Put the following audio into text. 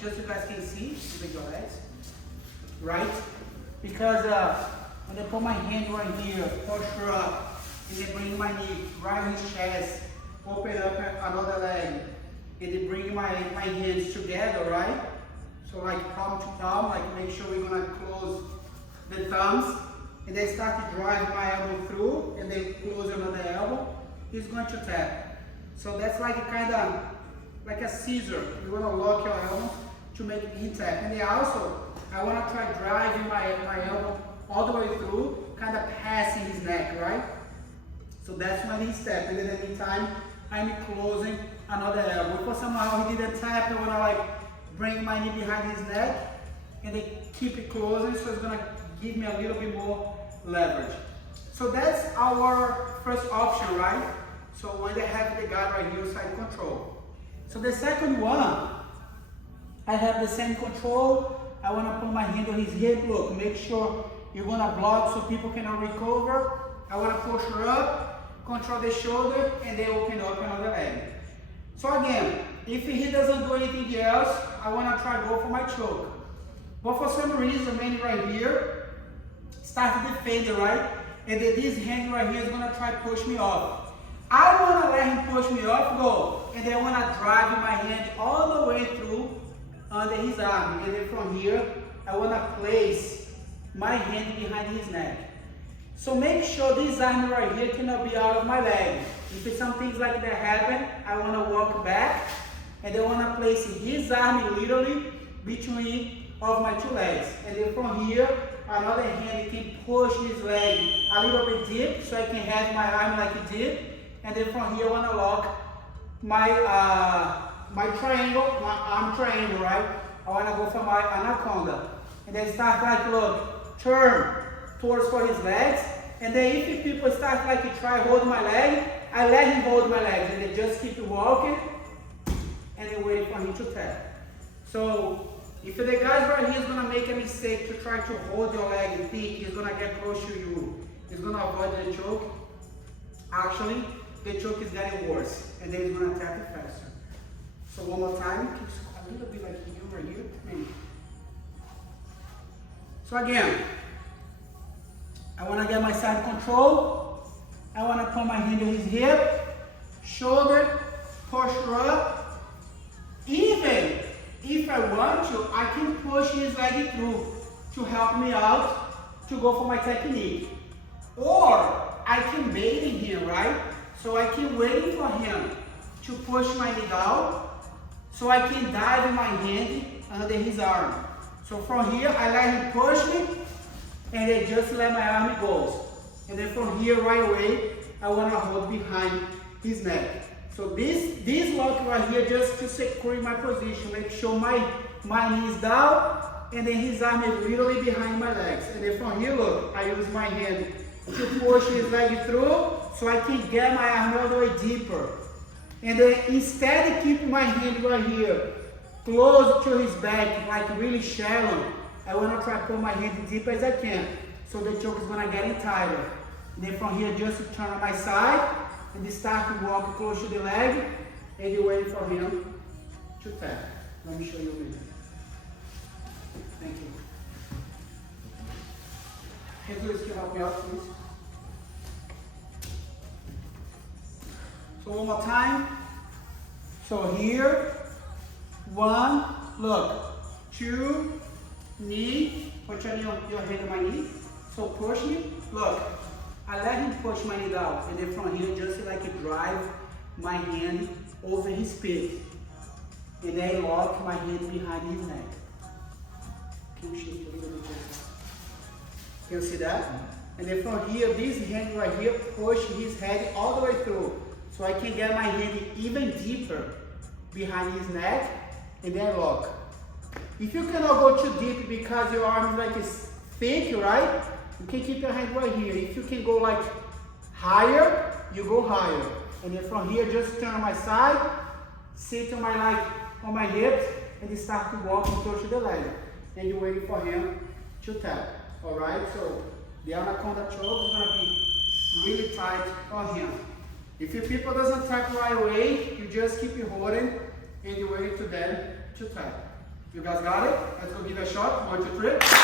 just so you guys can see with your legs, right? Because when I put my hand right here, push her up, and then bring my knee right on his chest, open up another leg, and then bring my hands together, right? So like palm to palm, like make sure we're gonna close the thumbs, and then start to drive my elbow through, and then close another elbow. He's going to tap. So that's like a kind of like a scissor. You want to lock your elbow to make him tap. And then also, I want to try driving my elbow all the way through, kind of passing his neck, right? So that's when he's tapping. And in the meantime, I'm closing another elbow. If somehow he didn't tap, I want to like bring my knee behind his neck, and then keep it closing, so it's going to give me a little bit more leverage. So that's our first option, right? So when they have the guy right here, side control. So the second one, I have the same control. I want to put my hand on his hip. Look, make sure you're going to block so people cannot recover. I want to push her up, control the shoulder, and then open up another leg. So again, if he doesn't do anything else, I want to try go for my choke. But for some reason, maybe right here, start to defend it, right? And then this hand right here is going to try to push me off. I want to let him push me off, go. And then I want to drive my hand all the way through under his arm. And then from here, I want to place my hand behind his neck. So make sure this arm right here cannot be out of my leg. If some things like that happen, I want to walk back. And then I want to place his arm literally between of my two legs. And then from here, another hand can push his leg a little bit deep so I can have my arm like it did. And then from here, I want to lock my my triangle, my arm triangle, right? I want to go for my anaconda. And then start like, look, turn towards for his legs. And then if people start like to try hold my leg, I let him hold my legs. And then just keep walking and then waiting for him to tap. So if the guy right here is going to make a mistake to try to hold your leg and think he's going to get close to you, he's going to avoid the choke. Actually, the choke is getting worse, and then he's going to tap it faster. So one more time, keep a little bit like you right here. Maybe. So again, I want to get my side control. I want to put my hand on his hip, shoulder, push her up. Even if I want to, I can push his leg through to help me out to go for my technique. Or I can bait him here, right? So I can wait for him to push my knee down so I can dive my hand under his arm. So from here, I let him push me and then just let my arm go. And then from here, right away, I want to hold behind his neck. So this lock right here just to secure my position, make sure my knee is down and then his arm is literally behind my legs. And then from here, look, I use my hand to push his leg through so I can get my arm all the way deeper. And then instead of keeping my hand right here close to his back, like really shallow, I want to try to put my hand deep as I can. So the choke is going to get in tighter. And then from here, just to turn on my side and then start to walk close to the leg and then wait for him to tap. Let me show you a minute. Thank you. Jesus, can you help me out, please? So one more time. So here, 1, look, 2, knee, put your hand on my knee. So push me, look, I let him push my knee down, and then from here, just like drive my hand over his pit. And then lock my hand behind his neck. Can you shift a little bit? Can you see that? And then from here, this hand right here, push his head all the way through. So I can get my hand even deeper behind his neck, and then lock. If you cannot go too deep because your arm is like thick, right? You can keep your hand right here. If you can go like higher, you go higher. And then from here, just turn on my side, sit on my leg, on my hips, and then start to walk close to the leg. And you're waiting for him to tap. All right? So the anaconda choke is gonna be really tight on him. If your people doesn't tap right away, you just keep it holding and you're waiting to them to tap. You guys got it? Let's go give it a shot. 1, 2, 3.